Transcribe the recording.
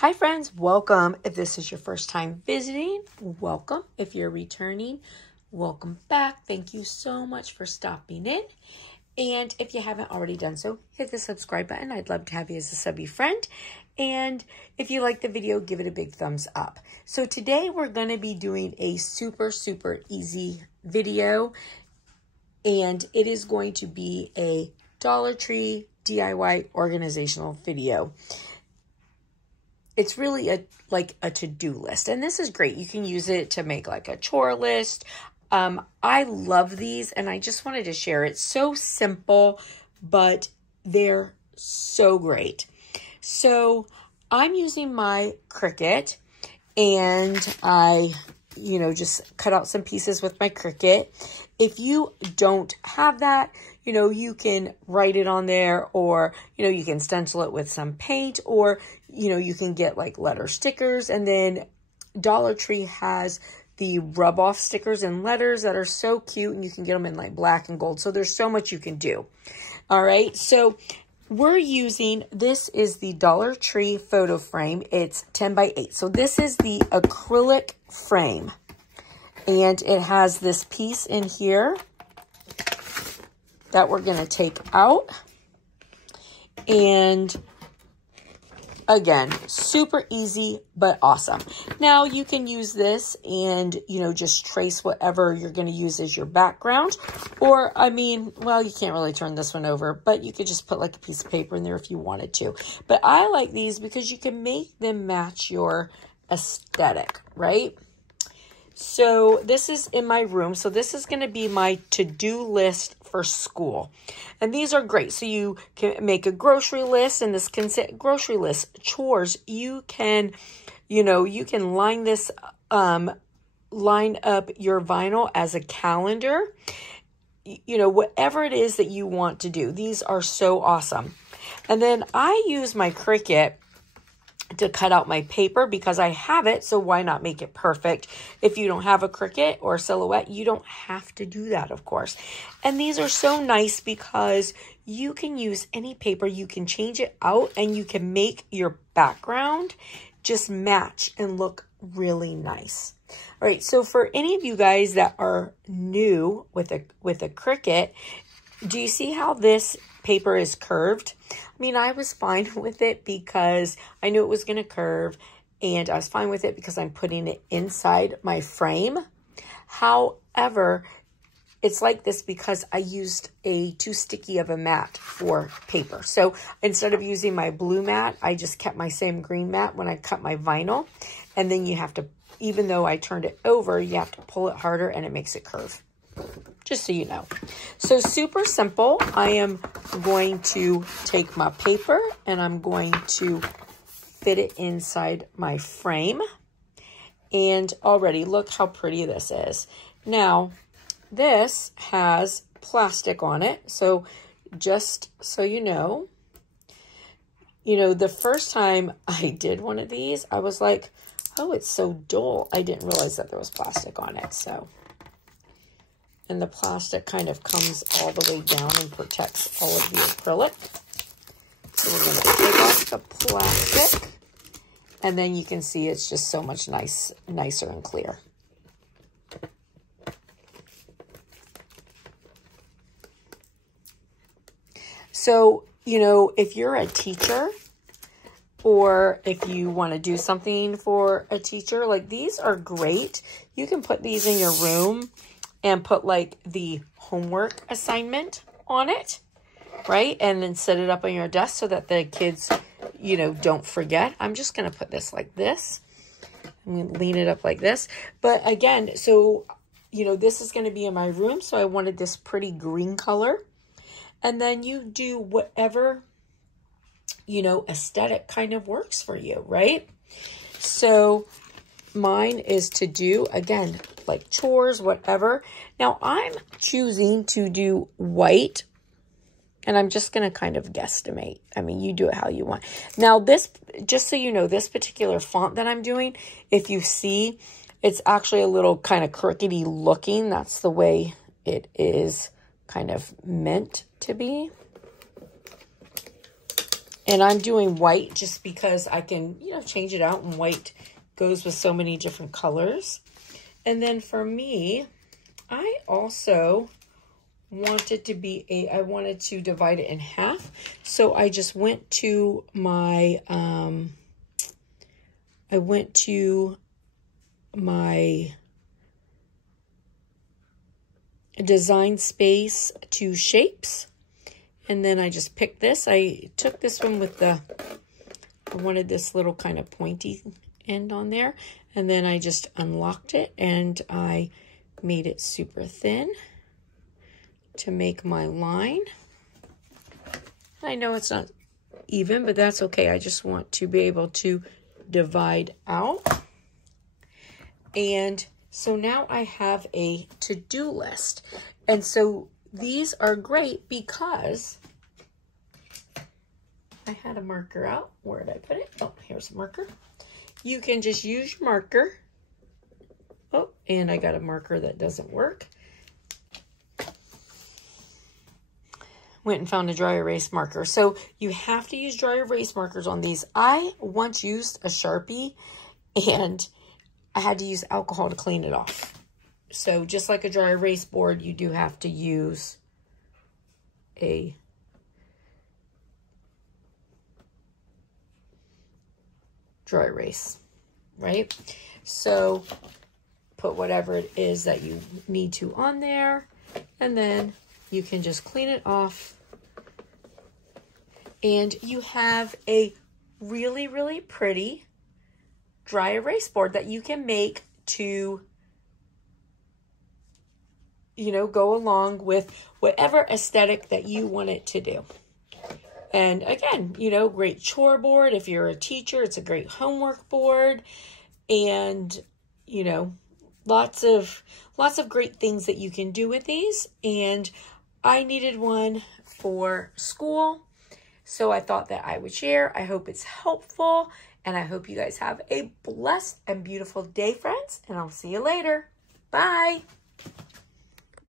Hi friends, welcome. If this is your first time visiting, welcome. If you're returning, welcome back. Thank you so much for stopping in. And if you haven't already done so, hit the subscribe button. I'd love to have you as a subby friend. And if you like the video, give it a big thumbs up. So today we're going to be doing a super easy video. And it is going to be a Dollar Tree DIY organizational video. It's really like a to-do list. And this is great. You can use it to make like a chore list. I love these and I just wanted to share. It's so simple, but they're so great. So I'm using my Cricut and I, just cut out some pieces with my Cricut. If you don't have that, you can write it on there, or, you can stencil it with some paint, or, you can get like letter stickers. And then Dollar Tree has the rub off stickers and letters that are so cute, and you can get them in like black and gold. So there's so much you can do. All right. So we're using, this is the Dollar Tree photo frame. It's 10 by 8. So this is the acrylic frame, and it has this piece in here that we're going to take out. And again, super easy, but awesome. Now you can use this and, just trace whatever you're going to use as your background. Or, well, you can't really turn this one over, but you could just put like a piece of paper in there if you wanted to. But I like these because you can make them match your aesthetic, right? So this is in my room. So this is going to be my to-do list for school. And these are great. So you can make a grocery list, and this can sit grocery list, chores. You can, you can line this, line up your vinyl as a calendar, whatever it is that you want to do. These are so awesome. And then I use my Cricut to cut out my paper because I have it, so why not make it perfect? If you don't have a Cricut or a Silhouette, you don't have to do that, of course. And these are so nice because you can use any paper, you can change it out, and you can make your background just match and look really nice. All right, so for any of you guys that are new with a Cricut, do you see how this paper is curved? I was fine with it because I knew it was going to curve, and I was fine with it because I'm putting it inside my frame. However, it's like this because I used a too sticky of a mat for paper. So instead of using my blue mat, I just kept my same green mat when I cut my vinyl. And then you have to, even though I turned it over, you have to pull it harder and it makes it curve. Just so you know. So super simple. I am going to take my paper and I'm going to fit it inside my frame. And already look how pretty this is. Now, this has plastic on it. So just so you know, the first time I did one of these, I was like, oh, it's so dull. I didn't realize that there was plastic on it. So, and the plastic kind of comes all the way down and protects all of the acrylic. So we're going to take off the plastic. And then you can see it's just so much nicer and clear. So, if you're a teacher, or if you want to do something for a teacher, like these are great. You can put these in your room and put like the homework assignment on it, right? And then set it up on your desk so that the kids, don't forget. I'm just going to put this like this. I'm going to lean it up like this. But again, so, this is going to be in my room. So I wanted this pretty green color. And then you do whatever, aesthetic kind of works for you, right? So mine is to do, again, like chores, whatever. Now I'm choosing to do white, and I'm just going to kind of guesstimate. You do it how you want. Now this, just so you know, this particular font that I'm doing, if you see, it's actually a little kind of crookedy looking. That's the way it is kind of meant to be. And I'm doing white just because I can, you know, change it out, and white goes with so many different colors. And then for me, I also wanted to be I wanted to divide it in half. So I just went to my, Design Space to Shapes. And then I just picked this. I took this one with I wanted this little kind of pointy end on there. And then I just unlocked it and I made it super thin to make my line. I know it's not even, but that's okay. I just want to be able to divide out. And so now I have a to-do list. And so these are great because I had a marker out. Where did I put it? Oh, here's a marker. You can just use your marker. Oh, and I got a marker that doesn't work. Went and found a dry erase marker. So you have to use dry erase markers on these. I once used a Sharpie and I had to use alcohol to clean it off. So just like a dry erase board, you do have to use a dry erase, right? So put whatever it is that you need to on there, and then you can just clean it off. And you have a really, really pretty dry erase board that you can make to, you know, go along with whatever aesthetic that you want it to do. And again, you know, great chore board. If you're a teacher, it's a great homework board. And, you know, lots of great things that you can do with these. And I needed one for school, so I thought that I would share. I hope it's helpful, and I hope you guys have a blessed and beautiful day, friends, and I'll see you later. Bye.